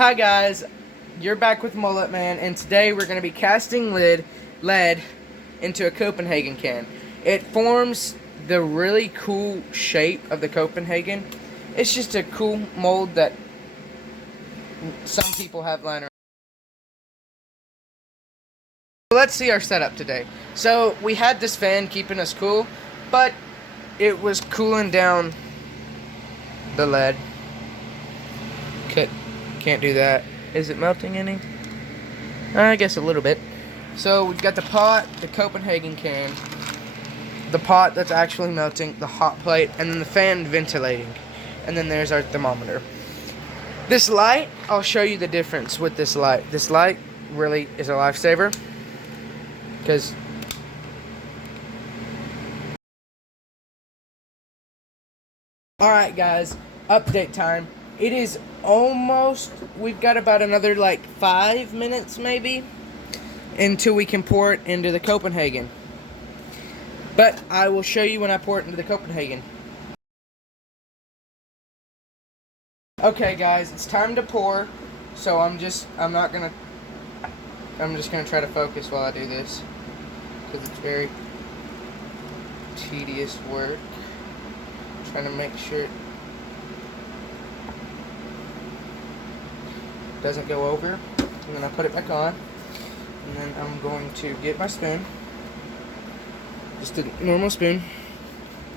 Hi guys, you're back with Mullet Man, and today we're going to be casting lead into a Copenhagen can. It forms the really cool shape of the Copenhagen. It's just a cool mold that some people have lying around. Let's see our setup today. So we had this fan keeping us cool, but it was cooling down the lead. Can't do that. Is it melting any? I guess a little bit. So we've got the pot, the Copenhagen can, the pot that's actually melting, the hot plate, and then the fan ventilating. And then there's our thermometer. This light, I'll show you the difference with this light. This light really is a lifesaver. Because alright guys, update time. It is almost, we've got about another like 5 minutes maybe until we can pour it into the Copenhagen. But I will show you when I pour it into the Copenhagen. Okay guys, it's time to pour. So I'm just gonna try to focus while I do this, because it's very tedious work. Trying to make sure it doesn't go over, and then I put it back on, and then I'm going to get my spoon, just a normal spoon.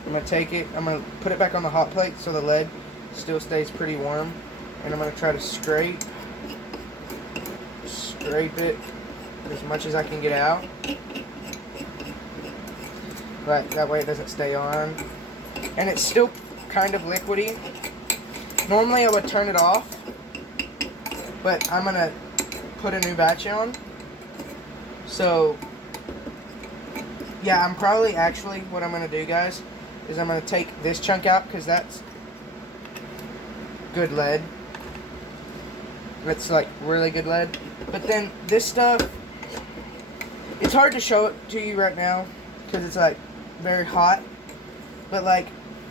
I'm going to take it, I'm going to put it back on the hot plate so the lead still stays pretty warm, and I'm going to try to scrape it as much as I can get out, but that way it doesn't stay on, and it's still kind of liquidy. Normally I would turn it off, but I'm going to put a new batch on. So, yeah, I'm probably actually, what I'm going to do, guys, is I'm going to take this chunk out, because that's good lead. It's like really good lead. But then this stuff, it's hard to show it to you right now, because it's like very hot. But like,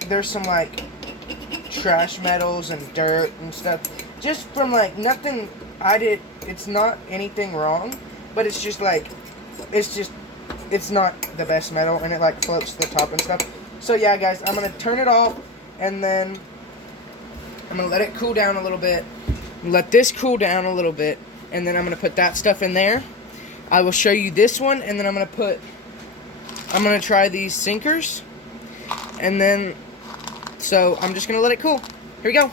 there's some like trash metals and dirt and stuff. Just from like nothing I did, it's not anything wrong, but it's just like, it's not the best metal, and it like floats to the top and stuff. So yeah guys, I'm going to turn it off, and then I'm going to let it cool down a little bit, let this cool down a little bit, and then I'm going to put that stuff in there. I will show you this one, and then I'm going to try these sinkers, and then, so I'm just going to let it cool. Here we go.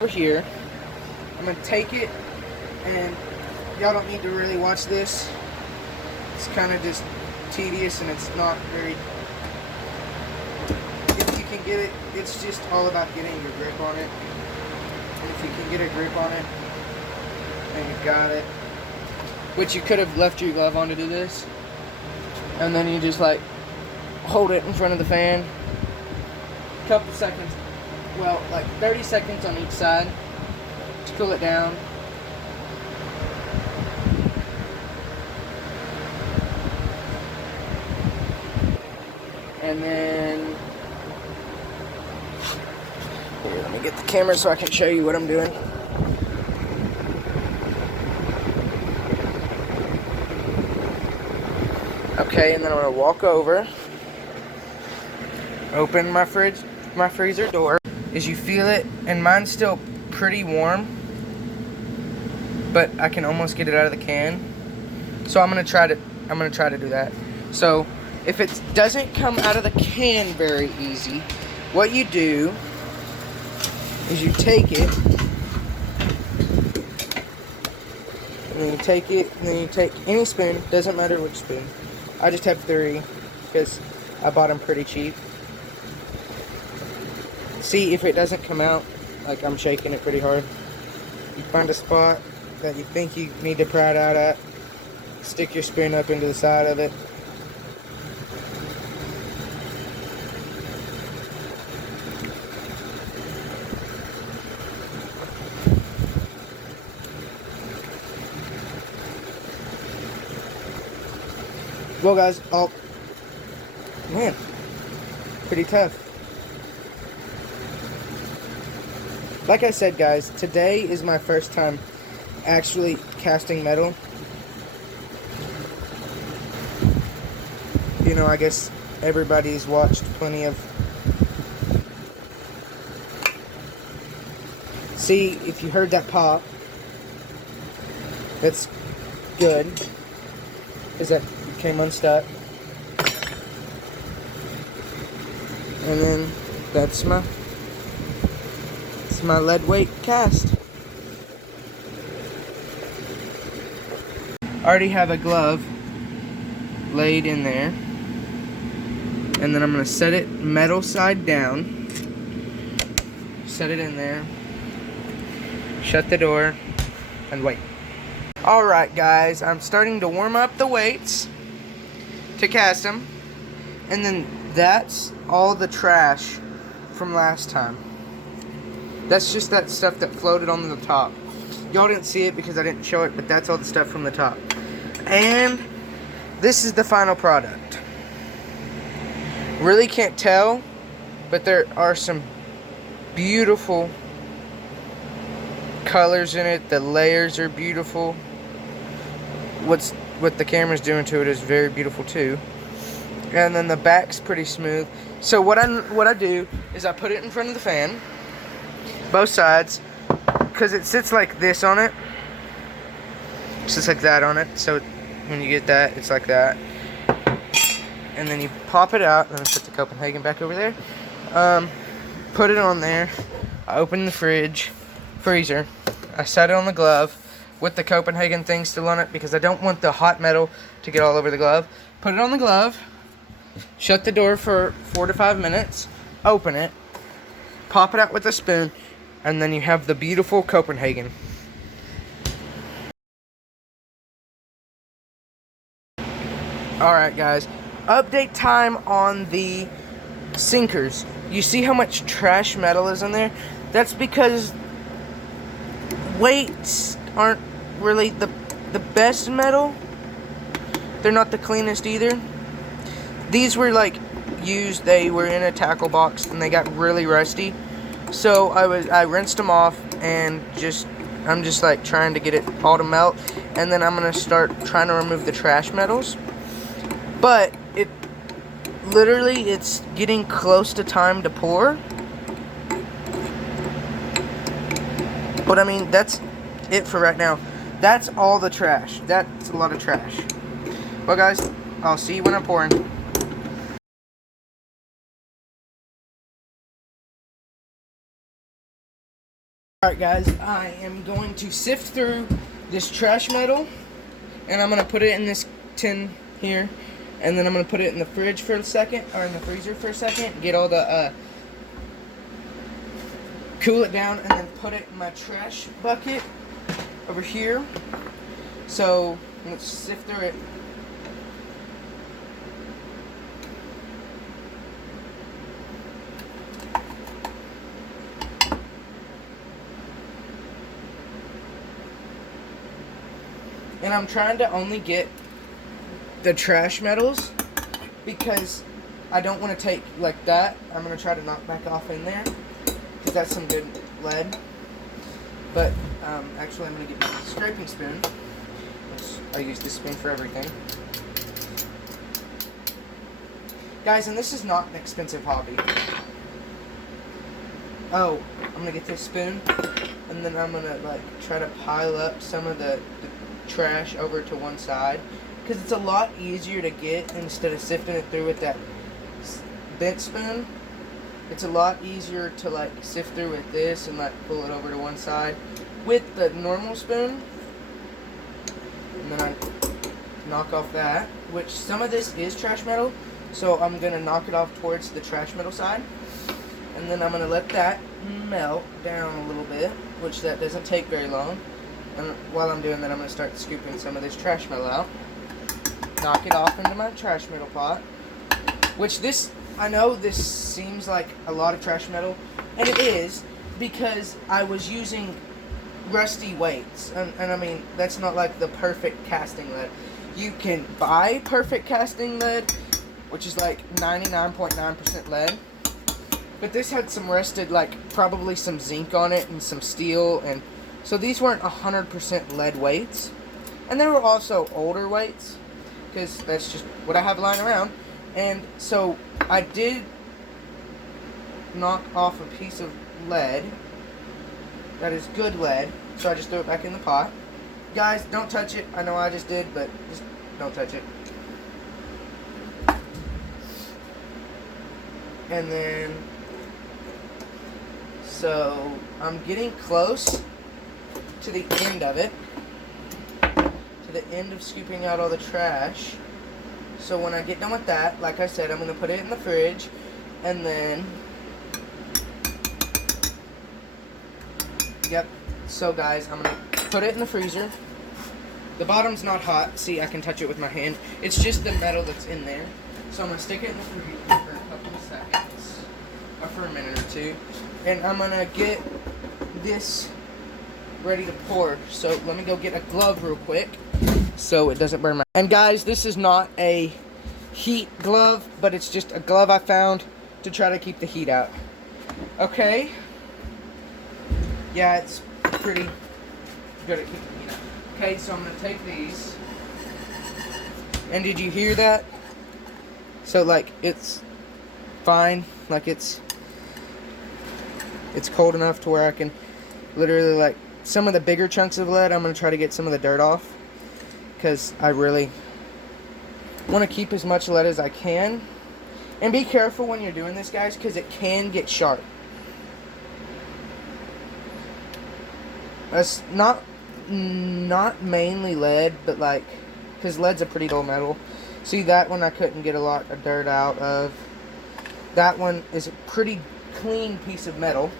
Over here, I'm going to take it, and y'all don't need to really watch this. It's kind of just tedious, and it's not very, if you can get it, it's just all about getting your grip on it. And if you can get a grip on it, then you've got it. Which you could have left your glove on to do this. And then you just like hold it in front of the fan. A couple seconds, well, like 30 seconds on each side to cool it down. And then, here, let me get the camera so I can show you what I'm doing. Okay, and then I'm going to walk over, open my freezer door. As you feel it, and mine's still pretty warm, but I can almost get it out of the can. So I'm going to try to do that. So if it doesn't come out of the can very easy, what you do is you take it, and then you take it, and then you take any spoon, doesn't matter which spoon. I just have 3 because I bought them pretty cheap. See if it doesn't come out, like I'm shaking it pretty hard. You find a spot that you think you need to pry it out at, stick your spoon up into the side of it. Well guys, oh man, pretty tough. Like I said, guys, today is my first time actually casting metal. You know, I guess everybody's watched plenty of... See, if you heard that pop, that's good, because that came unstuck. And then that's my lead weight cast. I already have a glove laid in there, and then I'm going to set it metal side down, set it in there, shut the door, and wait. Alright guys, I'm starting to warm up the weights to cast them, and then that's all the trash from last time. That's just that stuff that floated on the top. Y'all didn't see it because I didn't show it, but that's all the stuff from the top. And this is the final product. Really can't tell, but there are some beautiful colors in it. The layers are beautiful. What the camera's doing to it is very beautiful too. And then the back's pretty smooth. So what I do is I put it in front of the fan, both sides, because it sits like this on it. It sits like that on it. So when you get that, it's like that. And then you pop it out. Let me put the Copenhagen back over there. Put it on there. I open the freezer. I set it on the glove with the Copenhagen thing still on it because I don't want the hot metal to get all over the glove. Put it on the glove. Shut the door for 4 to 5 minutes. Open it. Pop it out with a spoon. And then you have the beautiful Copenhagen. Alright guys. Update time on the sinkers. You see how much trash metal is in there? That's because weights aren't really the best metal. They're not the cleanest either. These were like used, they were in a tackle box and they got really rusty. So I rinsed them off and I'm just like trying to get it all to melt, and then I'm gonna start trying to remove the trash metals. But it's getting close to time to pour. But I mean, that's it for right now. That's all the trash. That's a lot of trash. Well guys, I'll see you when I'm pouring. Alright guys, I am going to sift through this trash metal, and I'm going to put it in this tin here, and then I'm going to put it in the fridge for a second, or in the freezer for a second, get all the, cool it down, and then put it in my trash bucket over here. So, let's sift through it. And I'm trying to only get the trash metals because I don't want to take like that. I'm going to try to knock back off in there because that's some good lead. But actually I'm going to get my scraping spoon. I use this spoon for everything. Guys, and this is not an expensive hobby. Oh, I'm going to get this spoon, and then I'm going to like try to pile up some of the trash over to one side, because it's a lot easier to get instead of sifting it through with that bent spoon. It's a lot easier to like sift through with this and like pull it over to one side with the normal spoon. And then I knock off that, which some of this is trash metal, so I'm gonna knock it off towards the trash metal side, and then I'm gonna let that melt down a little bit, which that doesn't take very long. And while I'm doing that, I'm going to start scooping some of this trash metal out. Knock it off into my trash metal pot. Which I know this seems like a lot of trash metal. And it is, because I was using rusty weights. And I mean, that's not like the perfect casting lead. You can buy perfect casting lead, which is like 99.9% lead. But this had some rusted, like, probably some zinc on it and some steel. And so these weren't 100% lead weights. And they were also older weights, because that's just what I have lying around. And so I did knock off a piece of lead that is good lead. So I just threw it back in the pot. Guys, don't touch it. I know I just did, but just don't touch it. And then, so I'm getting close to the end of it. To the end of scooping out all the trash. So when I get done with that, like I said, I'm going to put it in the fridge. And then, yep. So guys, I'm going to put it in the freezer. The bottom's not hot. See, I can touch it with my hand. It's just the metal that's in there. So I'm going to stick it in the freezer for a couple of seconds. Or for a minute or two. And I'm going to get this ready to pour. So let me go get a glove real quick so it doesn't burn my... And guys, this is not a heat glove, but it's just a glove I found to try to keep the heat out. Okay. Yeah, it's pretty good at keeping the heat out. Okay, so I'm going to take these. And did you hear that? So, like, it's fine. Like, it's cold enough to where I can literally, like, some of the bigger chunks of lead, I'm going to try to get some of the dirt off. Because I really want to keep as much lead as I can. And be careful when you're doing this, guys, because it can get sharp. That's not mainly lead, but like, because lead's a pretty dull metal. See, that one I couldn't get a lot of dirt out of. That one is a pretty clean piece of metal,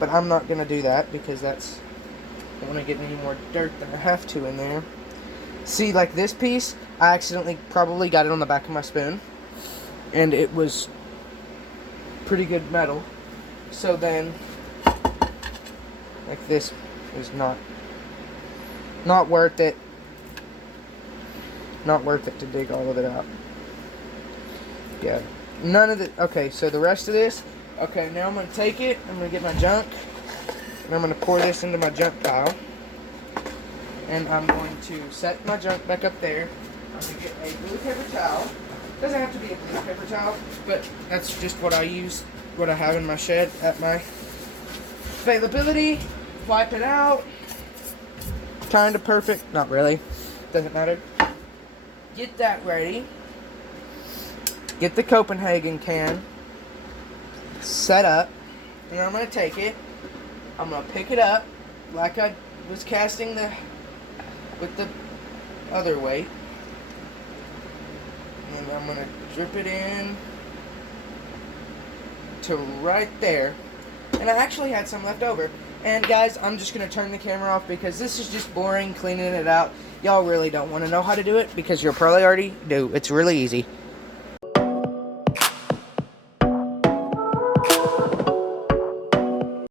but I'm not going to do that because that's, I don't want to get any more dirt than I have to in there. See, like this piece, I accidentally probably got it on the back of my spoon, and it was pretty good metal. So then, like this is not worth it. Not worth it to dig all of it out. Yeah, none of the, okay, so the rest of this, okay, now I'm going to take it, I'm going to get my junk, and I'm going to pour this into my junk pile. And I'm going to set my junk back up there. I'm going to get a blue paper towel. Doesn't have to be a blue paper towel, but that's just what I use, what I have in my shed at my availability. Wipe it out. Kind of perfect. Not really. Doesn't matter. Get that ready. Get the Copenhagen can set up. And I'm going to take it. I'm going to pick it up like I was casting with the other weight. And I'm going to drip it in to right there. And I actually had some left over. And guys, I'm just going to turn the camera off because this is just boring, cleaning it out. Y'all really don't want to know how to do it because you'll probably already do. It's really easy.